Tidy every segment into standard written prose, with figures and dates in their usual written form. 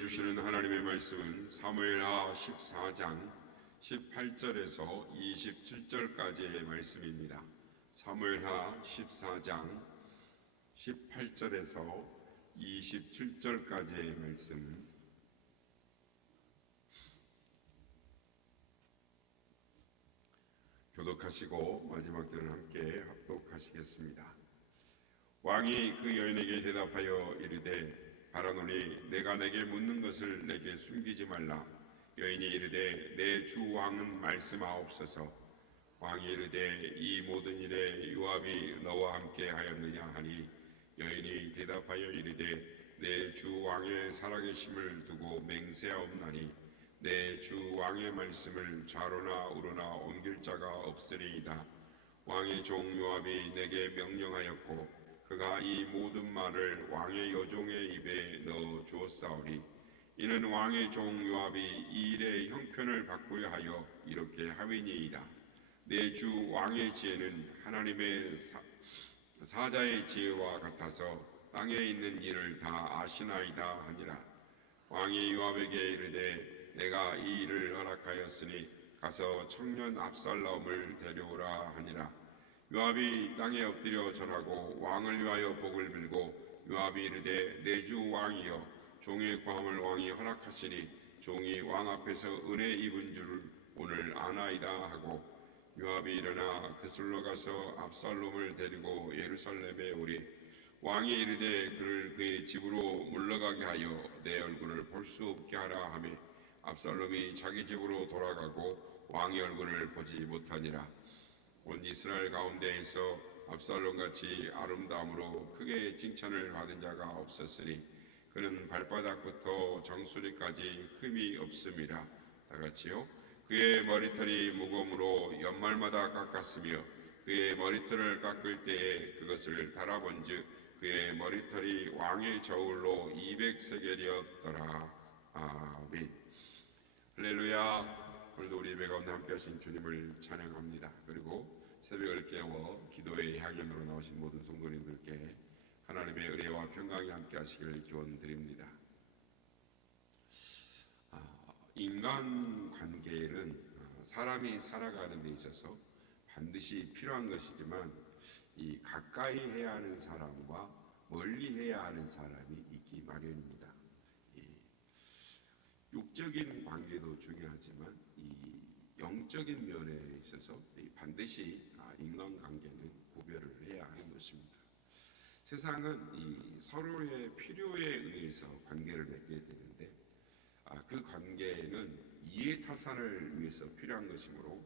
전해주시는 하나님의 말씀은 사무엘하 14장 18절에서 27절까지의 말씀입니다. 사무엘하 14장 18절에서 27절까지의 말씀, 교독하시고 마지막 절을 함께 합독하시겠습니다. 왕이 그 여인에게 대답하여 이르되 바라노니 내가 내게 묻는 것을 내게 숨기지 말라. 여인이 이르되 내 주 왕은 말씀하옵소서. 왕이 이르되 이 모든 일에 요압이 너와 함께 하였느냐 하니 여인이 대답하여 이르되 내 주 왕의 살아계심을 두고 맹세하옵나니 내 주 왕의 말씀을 좌로나 우로나 옮길 자가 없으리이다. 왕의 종 요압이 내게 명령하였고 그가 이 모든 말을 왕의 여종의 입에 넣어 주었사오니 이는 왕의 종 요압이 이 일의 형편을 바꾸려 하여 이렇게 하위니이다. 내 주 왕의 지혜는 하나님의 사자의 지혜와 같아서 땅에 있는 일을 다 아시나이다 하니라. 왕이 요압에게 이르되 내가 이 일을 허락하였으니 가서 청년 압살롬을 데려오라 하니라. 요압이 땅에 엎드려 절하고 왕을 위하여 복을 빌고 요압이 이르되 내 주 왕이여 종의 구함을 왕이 허락하시니 종이 왕 앞에서 은혜 입은 줄을 오늘 아나이다 하고 요압이 일어나 그슬로 가서 압살롬을 데리고 예루살렘에 오리. 왕이 이르되 그를 그의 집으로 물러가게 하여 내 얼굴을 볼 수 없게 하라 하며 압살롬이 자기 집으로 돌아가고 왕의 얼굴을 보지 못하니라. 온 이스라엘 가운데에서 압살롬같이 아름다움으로 크게 칭찬을 받은 자가 없었으니 그는 발바닥부터 정수리까지 흠이 없음이라. 다같이요 그의 머리털이 무검으로 연말마다 깎았으며 그의 머리털을 깎을 때에 그것을 달아본즉 그의 머리털이 왕의 저울로 200세겔이었더라. 아멘. 할렐루야. 오늘도 우리 예배 가운데 함께 하신 주님을 찬양합니다. 그리고 새벽을 깨워 기도의 향연으로 나오신 모든 성도님들께 하나님의 은혜와 평강이 함께 하시기를 기원드립니다. 인간관계는 사람이 살아가는 데 있어서 반드시 필요한 것이지만 이 가까이 해야 하는 사람과 멀리 해야 하는 사람이 있기 마련입니다. 육적인 관계도 중요하지만 이 영적인 면에 있어서 반드시 인간관계는 구별을 해야 하는 것입니다. 세상은 이 서로의 필요에 의해서 관계를 맺게 되는데 그 관계는 이해타산을 위해서 필요한 것이므로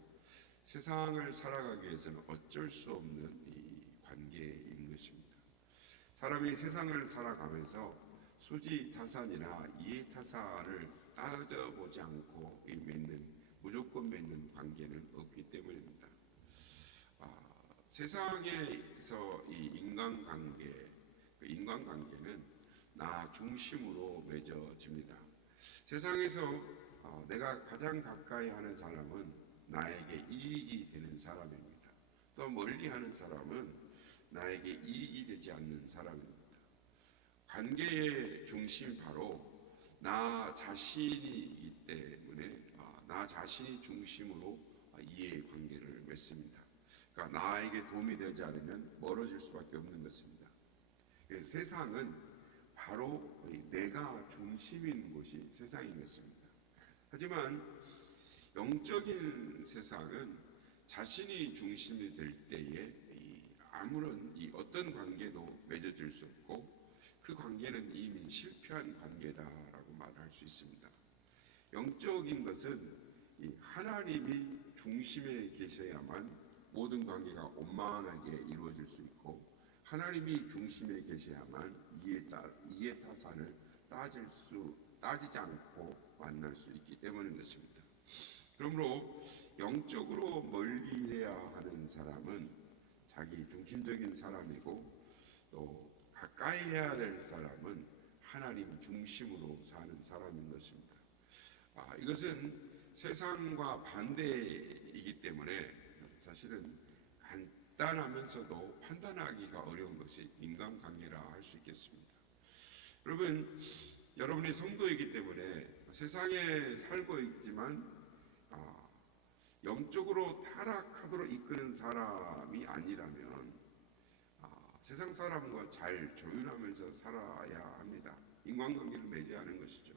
세상을 살아가기 위해서는 어쩔 수 없는 이 관계인 것입니다. 사람이 세상을 살아가면서 수지타산이나 이해타산을 따져보지 않고 무조건 맺는 관계는 없기 때문입니다. 세상에서 이 인간관계는 나 중심으로 맺어집니다. 세상에서 내가 가장 가까이 하는 사람은 나에게 이익이 되는 사람입니다. 또 멀리 하는 사람은 나에게 이익이 되지 않는 사람입니다. 관계의 중심이 바로 나 자신이기 때문에 나 자신이 중심으로 이해관계를 맺습니다. 그러니까 나에게 도움이 되지 않으면 멀어질 수밖에 없는 것입니다. 세상은 바로 내가 중심인 곳이 세상인 것입니다. 하지만 영적인 세상은 자신이 중심이 될 때에 아무런 어떤 관계도 맺어질 수 없고 그 관계는 이미 실패한 관계다라고 말할 수 있습니다. 영적인 것은 하나님이 중심에 계셔야만 모든 관계가 원만하게 이루어질 수 있고 하나님이 중심에 계셔야만 이해타산을 따지지 않고 만날 수 있기 때문인 것입니다. 그러므로 영적으로 멀리해야 하는 사람은 자기 중심적인 사람이고 또 가까이 해야 될 사람은 하나님 중심으로 사는 사람인 것입니다. 이것은 세상과 반대이기 때문에 사실은 간단하면서도 판단하기가 어려운 것이 인간관계라 할 수 있겠습니다. 여러분, 여러분이 성도이기 때문에 세상에 살고 있지만 영적으로 타락하도록 이끄는 사람이 아니라면 세상 사람과 잘 조율하면서 살아야 합니다. 인간관계를 맺어야 하는 것이죠.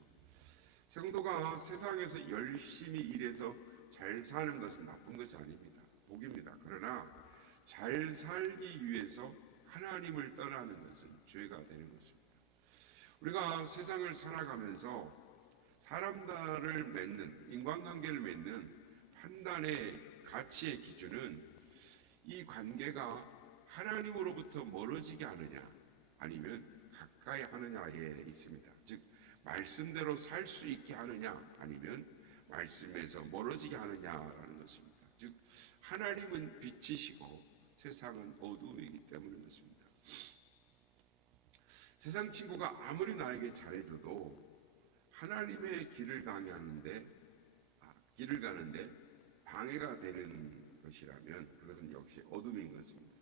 성도가 세상에서 열심히 일해서 잘 사는 것은 나쁜 것이 아닙니다. 복입니다. 그러나 잘 살기 위해서 하나님을 떠나는 것은 죄가 되는 것입니다. 우리가 세상을 살아가면서 사람들을 맺는, 인간관계를 맺는 판단의 가치의 기준은 이 관계가 하나님으로부터 멀어지게 하느냐 아니면 가까이 하느냐에 있습니다. 즉 말씀대로 살 수 있게 하느냐 아니면 말씀에서 멀어지게 하느냐라는 것입니다. 즉 하나님은 빛이시고 세상은 어두움이기 때문인 것입니다. 세상 친구가 아무리 나에게 잘해줘도 하나님의 길을 가는데 방해가 되는 것이라면 그것은 역시 어둠인 것입니다.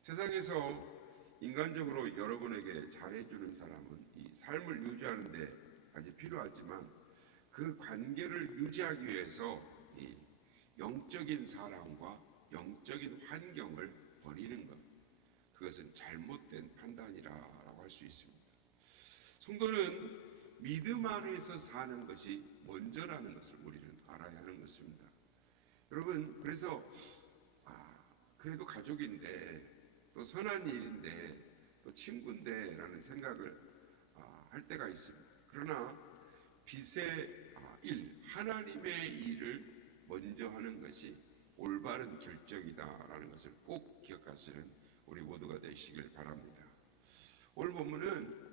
세상에서 인간적으로 여러분에게 잘해주는 사람은 이 삶을 유지하는데 아주 필요하지만 그 관계를 유지하기 위해서 이 영적인 사랑과 영적인 환경을 버리는 것, 그것은 잘못된 판단이라고 할 수 있습니다. 성도는 믿음 안에서 사는 것이 먼저라는 것을 우리는 알아야 하는 것입니다. 여러분, 그래서 그래도 가족인데 또 선한 일인데 또 친구인데 라는 생각을 할 때가 있습니다. 그러나 빛의 일, 하나님의 일을 먼저 하는 것이 올바른 결정이다라는 것을 꼭 기억하시는 우리 모두가 되시길 바랍니다. 오늘 본문은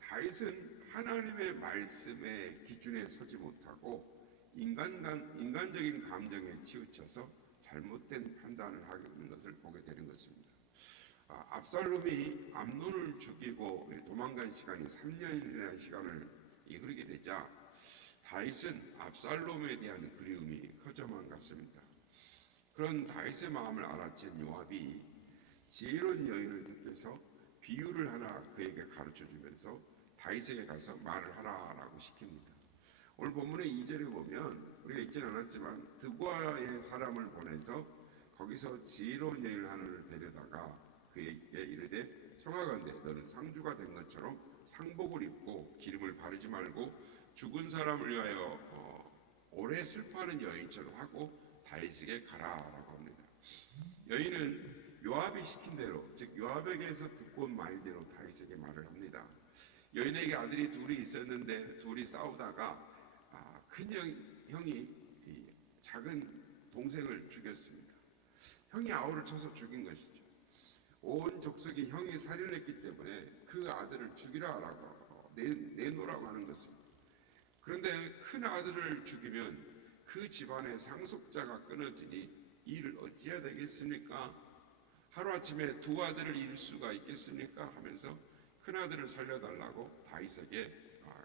다윗은 하나님의 말씀의 기준에 서지 못하고 인간적인 감정에 치우쳐서 잘못된 판단을 하는 것을 보게 되는 것입니다. 압살롬이 암논을 죽이고 도망간 시간이 3년이라는 시간을 흐르게 되자 다윗은 압살롬에 대한 그리움이 커져만 갔습니다. 그런 다윗의 마음을 알아챈 요압이 지혜로운 여인을 택해서 비유를 하나 그에게 가르쳐주면서 다윗에게 가서 말을 하라라고 시킵니다. 오늘 본문의 2절에 보면 우리가 읽지는 않았지만 드고아의 사람을 보내서 거기서 지혜로운 여인을 하나를 데려다가 그에게 이르되 청하건대 너는 상주가 된 것처럼 상복을 입고 기름을 바르지 말고 죽은 사람을 위하여 오래 슬퍼하는 여인처럼 하고 다윗에게 가라라고 합니다. 여인은 요압이 시킨 대로, 즉 요압에게서 듣고 온 말대로 다윗에게 말을 합니다. 여인에게 아들이 둘이 있었는데 둘이 싸우다가 큰 형이 작은 동생을 죽였습니다. 형이 아우를 쳐서 죽인 것이죠. 온 족속이 형이 살인을 했기 때문에 그 아들을 죽이라라고 내놓으라고 하는 것입니다. 그런데 큰 아들을 죽이면 그 집안의 상속자가 끊어지니 이 일을 어찌해야 되겠습니까? 하루아침에 두 아들을 잃을 수가 있겠습니까? 하면서 큰 아들을 살려달라고 다윗에게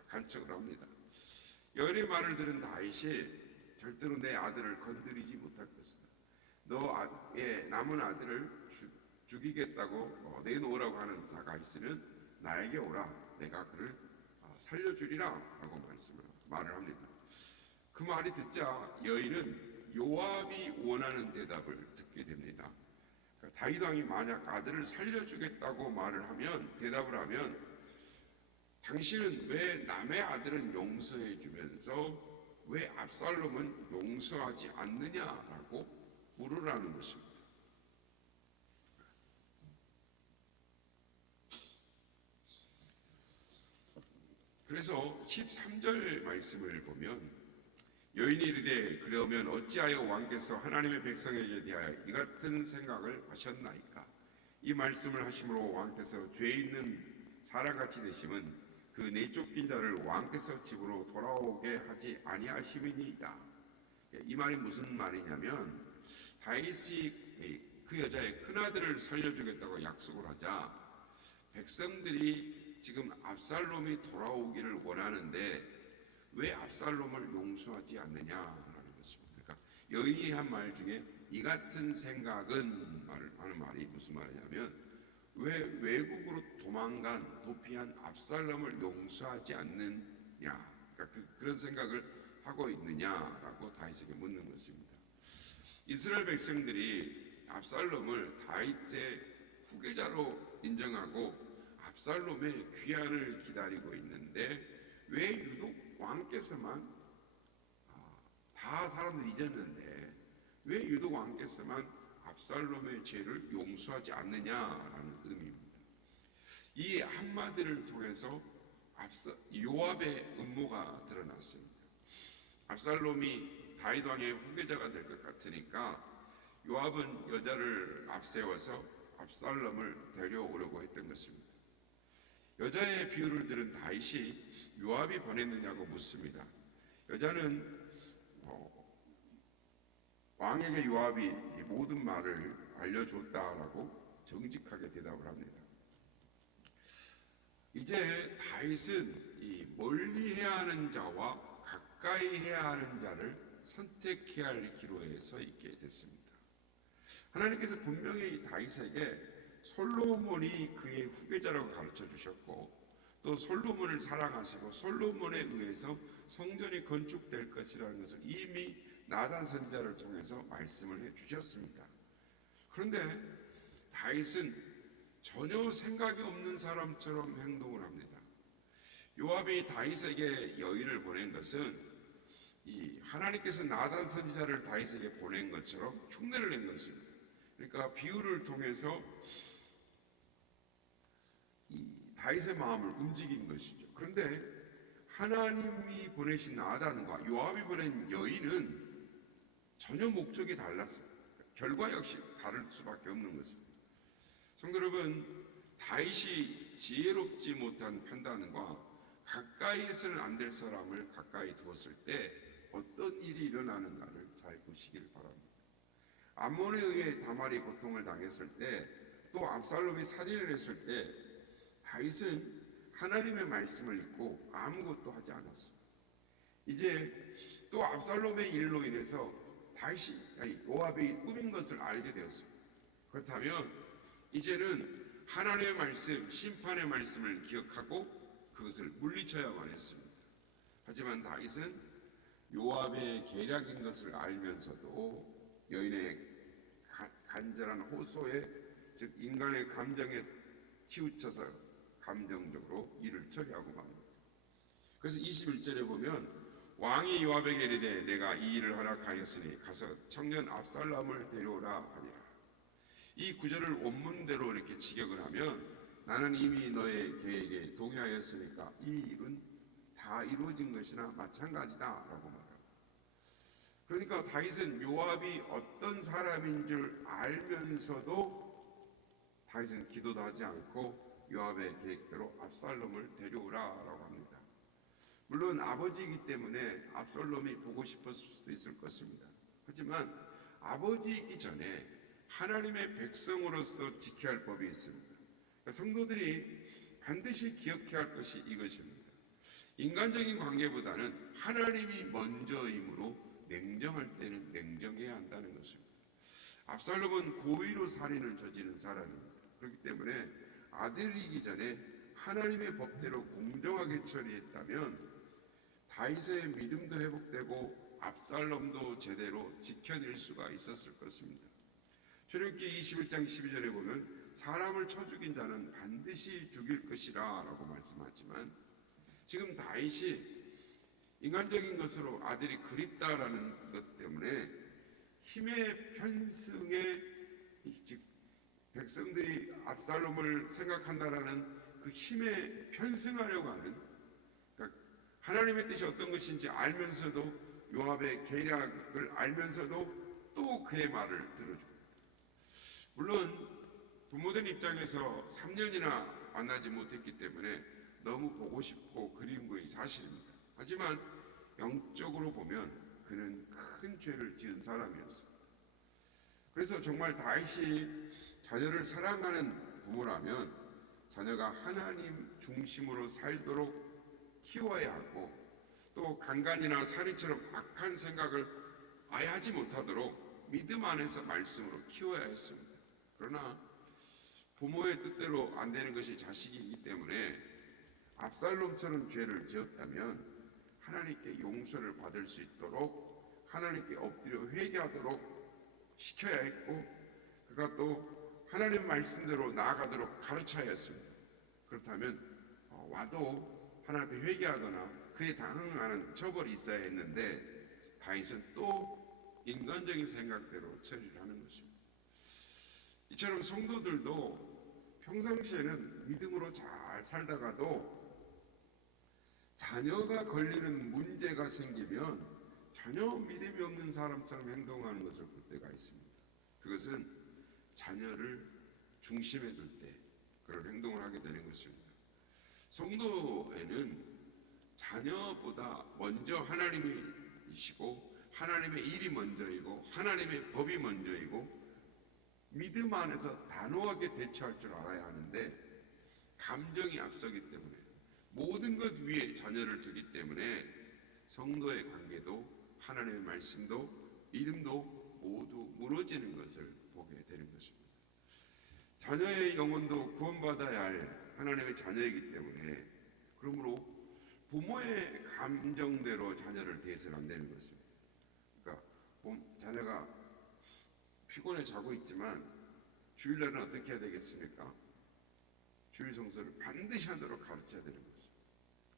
간청을 합니다. 여인의 말을 들은 다윗이 절대로 내 아들을 건드리지 못할 것이다. 너의 남은 아들을 죽이겠다고 내놓으라고 하는 자가 있으면 나에게 오라. 내가 그를 살려주리라 라고 말을 합니다. 그 말이 듣자 여인은 요압이 원하는 대답을 듣게 됩니다. 그러니까 다윗 왕이 만약 아들을 살려주겠다고 대답을 하면 당신은 왜 남의 아들은 용서해 주면서 왜 압살롬은 용서하지 않느냐라고 물으라는 것입니다. 그래서 13절 말씀을 보면 여인이 이르되 그러면 어찌하여 왕께서 하나님의 백성에게 대하여 이 같은 생각을 하셨나이까? 이 말씀을 하심으로 왕께서 죄 있는 사람같이 되심은 그 내쫓긴 자를 왕께서 집으로 돌아오게 하지 아니하심이니이다. 이 말이 무슨 말이냐면 다윗이 그 여자의 큰아들을 살려주겠다고 약속을 하자 백성들이 지금 압살롬이 돌아오기를 원하는데 왜 압살롬을 용서하지 않느냐라는 것입니다. 그러니까 여인이 한 말 중에 이 같은 생각은 하는 말이 무슨 말이냐면 왜 외국으로 도피한 압살롬을 용서하지 않느냐? 그러니까 그런 생각을 하고 있느냐라고 다윗에게 묻는 것입니다. 이스라엘 백성들이 압살롬을 다윗의 후계자로 인정하고 압살롬의 귀환을 기다리고 있는데 왜 유독 왕께서만 다 사람들이 잊었는데 왜 유독 왕께서만 압살롬의 죄를 용서하지 않느냐라는 의미입니다. 이 한마디를 통해서 요압의 음모가 드러났습니다. 압살롬이 다윗 왕의 후계자가 될 것 같으니까 요압은 여자를 앞세워서 압살롬을 데려오려고 했던 것입니다. 여자의 비유를 들은 다윗이 요압이 보냈느냐고 묻습니다. 여자는 왕에게 요압이 모든 말을 알려줬다라고 정직하게 대답을 합니다. 이제 다윗은 이 멀리 해야 하는 자와 가까이 해야 하는 자를 선택해야 할 기로에 서 있게 됐습니다. 하나님께서 분명히 다윗에게 솔로몬이 그의 후계자라고 가르쳐 주셨고 또 솔로몬을 사랑하시고 솔로몬에 의해서 성전이 건축될 것이라는 것을 이미 나단 선지자를 통해서 말씀을 해 주셨습니다. 그런데 다윗은 전혀 생각이 없는 사람처럼 행동을 합니다. 요압이 다윗에게 여인을 보낸 것은 이 하나님께서 나단 선지자를 다윗에게 보낸 것처럼 흉내를 낸 것입니다. 그러니까 비유를 통해서 이 다윗의 마음을 움직인 것이죠. 그런데 하나님이 보내신 나단과 요압이 보낸 여인은 전혀 목적이 달랐습니다. 결과 역시 다를 수밖에 없는 것입니다. 성도 여러분, 다윗이 지혜롭지 못한 판단과 가까이에서는 안 될 사람을 가까이 두었을 때 어떤 일이 일어나는가를 잘 보시길 바랍니다. 암몬에 의해 다말이 고통을 당했을 때, 또 압살롬이 살인을 했을 때 다윗은 하나님의 말씀을 잊고 아무것도 하지 않았습니다. 이제 또 압살롬의 일로 인해서 요압이 꾸민 것을 알게 되었습니다. 그렇다면 이제는 하나님의 말씀, 심판의 말씀을 기억하고 그것을 물리쳐야만 했습니다. 하지만 다윗은 요압의 계략인 것을 알면서도 여인의 간절한 호소에, 즉 인간의 감정에 치우쳐서 감정적으로 일을 처리하고 맙니다. 그래서 21절에 보면 왕이 요압에게 이르되 내가 이 일을 허락하였으니 가서 청년 압살롬을 데려오라 하니라. 이 구절을 원문대로 이렇게 직역을 하면 나는 이미 너의 계획에 동의하였으니까 이 일은 다 이루어진 것이나 마찬가지다라고 말합니다. 그러니까 다윗은 요압이 어떤 사람인 줄 알면서도 다윗은 기도도 하지 않고 요압의 계획대로 압살롬을 데려오라라고 합니다. 물론 아버지이기 때문에 압살롬이 보고 싶었을 수도 있을 것입니다. 하지만 아버지이기 전에 하나님의 백성으로서 지켜야 할 법이 있습니다. 그러니까 성도들이 반드시 기억해야 할 것이 이것입니다. 인간적인 관계보다는 하나님이 먼저이므로 냉정할 때는 냉정해야 한다는 것입니다. 압살롬은 고의로 살인을 저지른 사람입니다. 그렇기 때문에 아들이기 전에 하나님의 법대로 공정하게 처리했다면 다윗의 믿음도 회복되고 압살롬도 제대로 지켜낼 수가 있었을 것입니다. 출애굽기 21장 12절에 보면 사람을 쳐 죽인 자는 반드시 죽일 것이라 라고 말씀하지만 지금 다윗이 인간적인 것으로 아들이 그립다라는 것 때문에 힘의 편승에, 즉 백성들이 압살롬을 생각한다라는 그 힘에 편승하려고 하는, 그러니까 하나님의 뜻이 어떤 것인지 알면서도 요압의 계략을 알면서도 또 그의 말을 들어줍니다. 물론 부모된 입장에서 3년이나 만나지 못했기 때문에 너무 보고 싶고 그리운 것이 사실입니다. 하지만 영적으로 보면 그는 큰 죄를 지은 사람이었습니다. 그래서 정말 다윗이 자녀를 사랑하는 부모라면 자녀가 하나님 중심으로 살도록 키워야 하고 또 강간이나 살인처럼 악한 생각을 아예 하지 못하도록 믿음 안에서 말씀으로 키워야 했습니다. 그러나 부모의 뜻대로 안 되는 것이 자식이기 때문에 압살롬처럼 죄를 지었다면 하나님께 용서를 받을 수 있도록 하나님께 엎드려 회개하도록 시켜야 했고, 그가 또 하나님 말씀대로 나아가도록 가르쳐야 했습니다. 그렇다면 와도 하나님 앞에 회개하거나 그에 당하는 처벌이 있어야 했는데 다윗은 또 인간적인 생각대로 처리를 하는 것입니다. 이처럼 성도들도 평상시에는 믿음으로 잘 살다가도 자녀가 걸리는 문제가 생기면 전혀 믿음이 없는 사람처럼 행동하는 것을 볼 때가 있습니다. 그것은 자녀를 중심에 둘 때 그런 행동을 하게 되는 것입니다. 성도에는 자녀보다 먼저 하나님이시고 하나님의 일이 먼저이고 하나님의 법이 먼저이고 믿음 안에서 단호하게 대처할 줄 알아야 하는데 감정이 앞서기 때문에 모든 것 위에 자녀를 두기 때문에 성도의 관계도 하나님의 말씀도 믿음도 모두 무너지는 것을 보게 되는 것입니다. 자녀의 영혼도 구원받아야 할 하나님의 자녀이기 때문에 그러므로 부모의 감정대로 자녀를 대해서는 안 되는 것입니다. 그러니까 자녀가 피곤해 자고 있지만 주일날은 어떻게 해야 되겠습니까? 주일 성수를 반드시 하도록 가르쳐야 되는 거죠.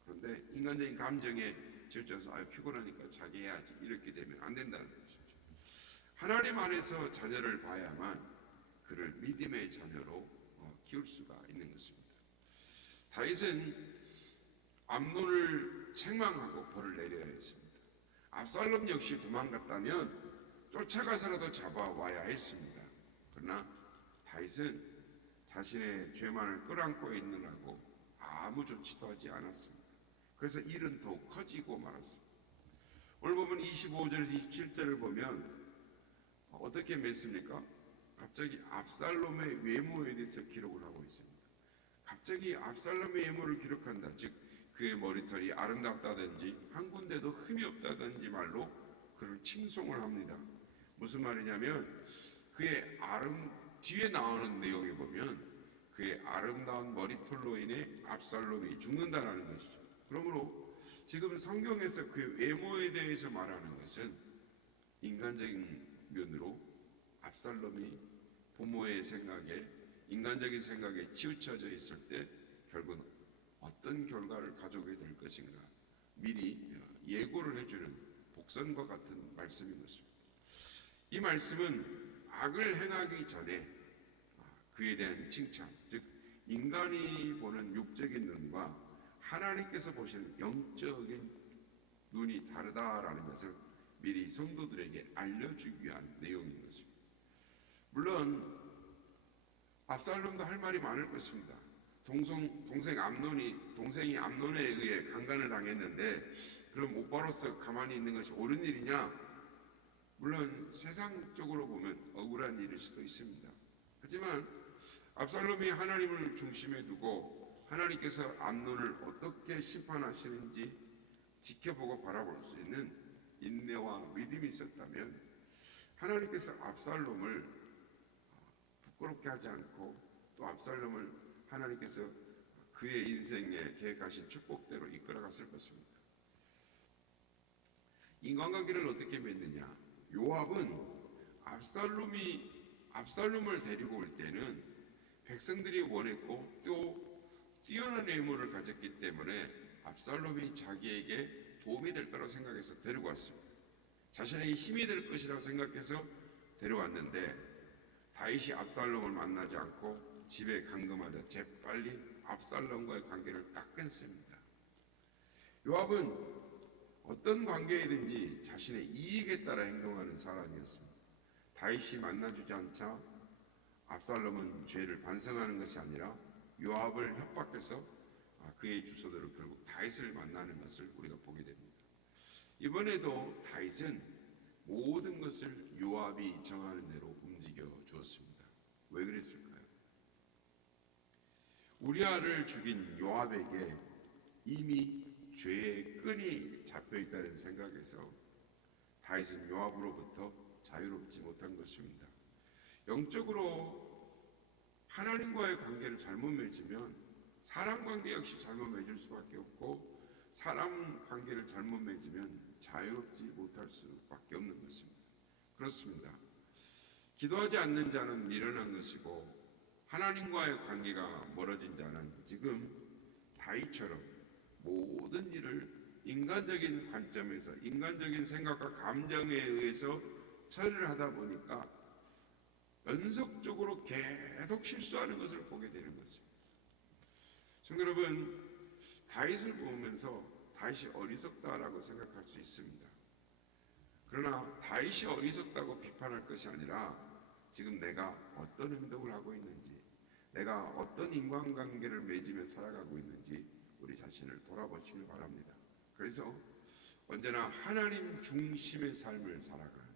그런데 인간적인 감정에 질져서 피곤하니까 자기 해야지 이렇게 되면 안 된다는 것이죠. 하나님 안에서 자녀를 봐야만 그를 믿음의 자녀로 키울 수가 있는 것입니다. 다윗은 암논을 책망하고 벌을 내려야 했습니다. 압살롬 역시 도망갔다면 쫓아가서라도 잡아와야 했습니다. 그러나 다윗은 자신의 죄만을 끌어안고 있느라고 아무 조치도 하지 않았습니다. 그래서 일은 더욱 커지고 말았습니다. 오늘 보면 25절에서 27절을 보면 어떻게 맺습니까? 갑자기 압살롬의 외모에 대해서 기록을 하고 있습니다. 갑자기 압살롬의 외모를 기록한다. 즉 그의 머리털이 아름답다든지 한 군데도 흠이 없다든지 말로 그를 칭송을 합니다. 무슨 말이냐면 그의 뒤에 나오는 내용에 보면 그의 아름다운 머리털로 인해 압살롬이 죽는다라는 것이죠. 그러므로 지금 성경에서 그 외모에 대해서 말하는 것은 인간적인 면으로 압살롬이 부모의 생각에 인간적인 생각에 치우쳐져 있을 때 결국은 어떤 결과를 가져오게 될 것인가 미리 예고를 해주는 복선과 같은 말씀인 것입니다. 이 말씀은 악을 행하기 전에 그에 대한 칭찬, 즉 인간이 보는 육적인 눈과 하나님께서 보시는 영적인 눈이 다르다라는 것을 미리 성도들에게 알려주기 위한 내용인 것입니다. 물론 압살롬도 할 말이 많을 것입니다. 동생이 암논에 의해 강간을 당했는데 그럼 오빠로서 가만히 있는 것이 옳은 일이냐? 물론 세상적으로 보면 억울한 일일 수도 있습니다. 하지만 압살롬이 하나님을 중심에 두고 하나님께서 암논을 어떻게 심판하시는지 지켜보고 바라볼 수 있는 인내와 믿음이 있었다면 하나님께서 압살롬을 부끄럽게 하지 않고 또 압살롬을 하나님께서 그의 인생에 계획하신 축복대로 이끌어갔을 것입니다. 인간관계를 어떻게 맺느냐? 요압은 압살롬을 데리고 올 때는 백성들이 원했고 또 뛰어난 외모를 가졌기 때문에 압살롬이 자기에게 도움이 될 거라고 생각해서 데리고 왔습니다. 자신에게 힘이 될 것이라고 생각해서 데려왔는데 다윗이 압살롬을 만나지 않고 집에 감금하자 재빨리 압살롬과의 관계를 딱 끊습니다. 요압은 어떤 관계이든지 자신의 이익에 따라 행동하는 사람이었습니다. 다윗이 만나주지 않자 압살롬은 죄를 반성하는 것이 아니라 요압을 협박해서 그의 주소대로 결국 다윗을 만나는 것을 우리가 보게 됩니다. 이번에도 다윗은 모든 것을 요압이 정하는 대로 움직여 주었습니다. 왜 그랬을까요? 우리아를 죽인 요압에게 이미 죄의 끈이 잡혀 있다는 생각에서 다윗은 요압으로부터 자유롭지 못한 것입니다. 영적으로 하나님과의 관계를 잘못 맺으면 사람 관계 역시 잘못 맺을 수밖에 없고, 사람 관계를 잘못 맺으면 자유롭지 못할 수밖에 없는 것입니다. 그렇습니다. 기도하지 않는 자는 미련한 것이고, 하나님과의 관계가 멀어진 자는 지금 다윗처럼 모든 일을 인간적인 관점에서, 인간적인 생각과 감정에 의해서 처리를 하다 보니까 연속적으로 계속 실수하는 것을 보게 되는 거죠. 성도 여러분, 다윗을 보면서 다윗이 어리석다라고 생각할 수 있습니다. 그러나 다윗이 어리석다고 비판할 것이 아니라 지금 내가 어떤 행동을 하고 있는지, 내가 어떤 인간관계를 맺으며 살아가고 있는지 우리 자신을 돌아보시길 바랍니다. 그래서 언제나 하나님 중심의 삶을 살아가는,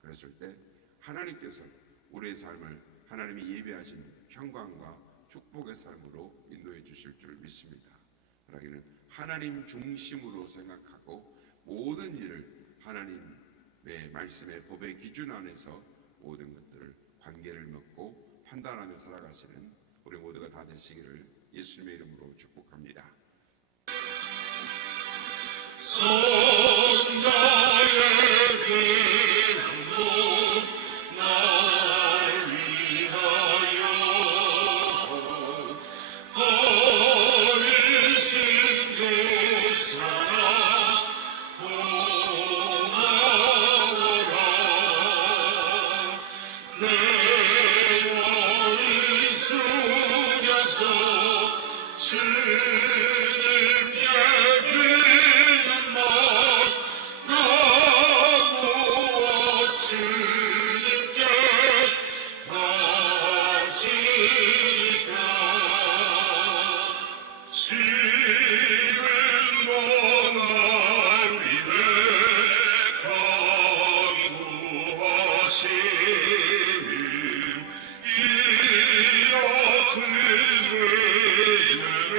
그랬을 때 하나님께서 우리의 삶을 하나님이 예비하신 평강과 축복의 삶으로 인도해 주실 줄 믿습니다. 그러기는 하나님 중심으로 생각하고 모든 일을 하나님의 말씀의 법의 기준 안에서 모든 것들을 관계를 맺고 판단하며 살아가시는 우리 모두가 다 되시기를 예수님의 이름으로 축복합니다. 성자의 그름으로 날 위하여 버리신 그 사랑 고마워라. 내 머리 숙여서 주님께 비는 말 나무어 주님께 바치리까. 주는 날 위해 간구하시니 이 아픈 은혜를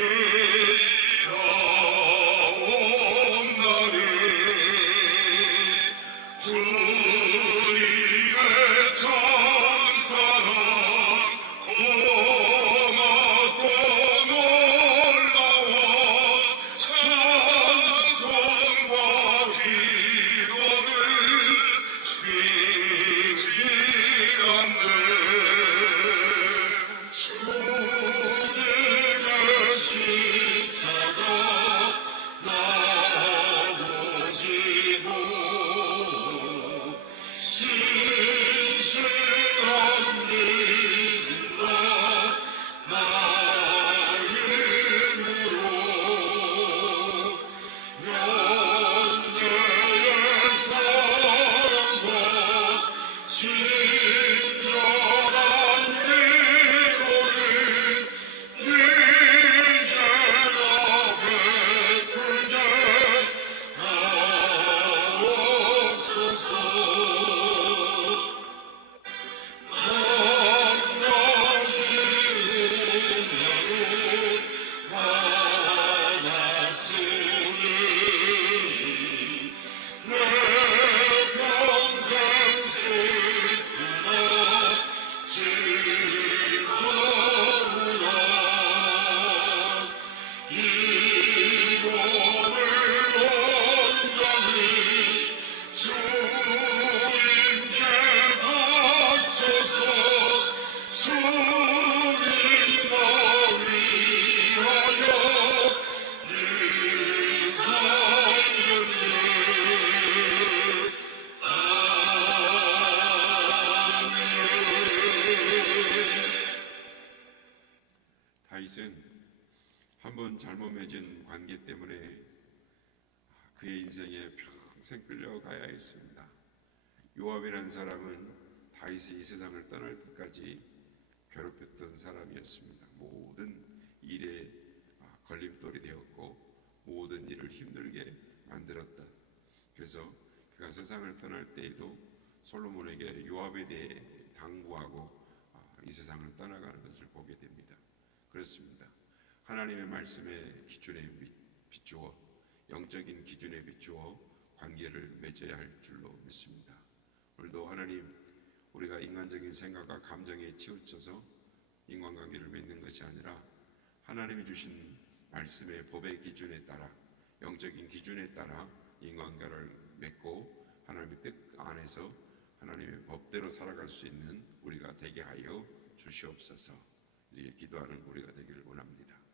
가옵나니 주님의 참사랑 고맙고 놀라워 찬송과 기도를 쉬지 않네. 주님의 십자가 나오시고 신실한 믿음과 마음으로 영재의 사랑과 친절한 위로를 내게로 베풀게 하옵소서. 한 가지 은혜를 받았으니 내 평생 슬프나 즐거우라. 이 몸을 온전히 주님께 바쳐서 주님만 위하여 늘 살겠네. 아멘. 다윗은 한 번 잘못 맺은 관계 때문에 그의 인생에 평생 끌려가야 했습니다. 요압이라는 사람은 다윗이 이 세상을 떠날 때까지 괴롭혔던 사람이었습니다. 모든 일에 걸림돌이 되었고 모든 일을 힘들게 만들었다. 그래서 그가 세상을 떠날 때에도 솔로몬에게 요압에 대해 당부하고 이 세상을 떠나가는 것을 보게 됩니다. 그렇습니다. 하나님의 말씀의 기준에 비추어, 영적인 기준에 비추어 관계를 맺어야 할 줄로 믿습니다. 오늘도 하나님, 우리가 인간적인 생각과 감정에 치우쳐서 인간관계를 맺는 것이 아니라 하나님이 주신 말씀의 법의 기준에 따라, 영적인 기준에 따라 인간관계를 맺고 하나님의 뜻 안에서 하나님의 법대로 살아갈 수 있는 우리가 되게 하여 주시옵소서. 이렇게 기도하는 우리가 되기를 원합니다.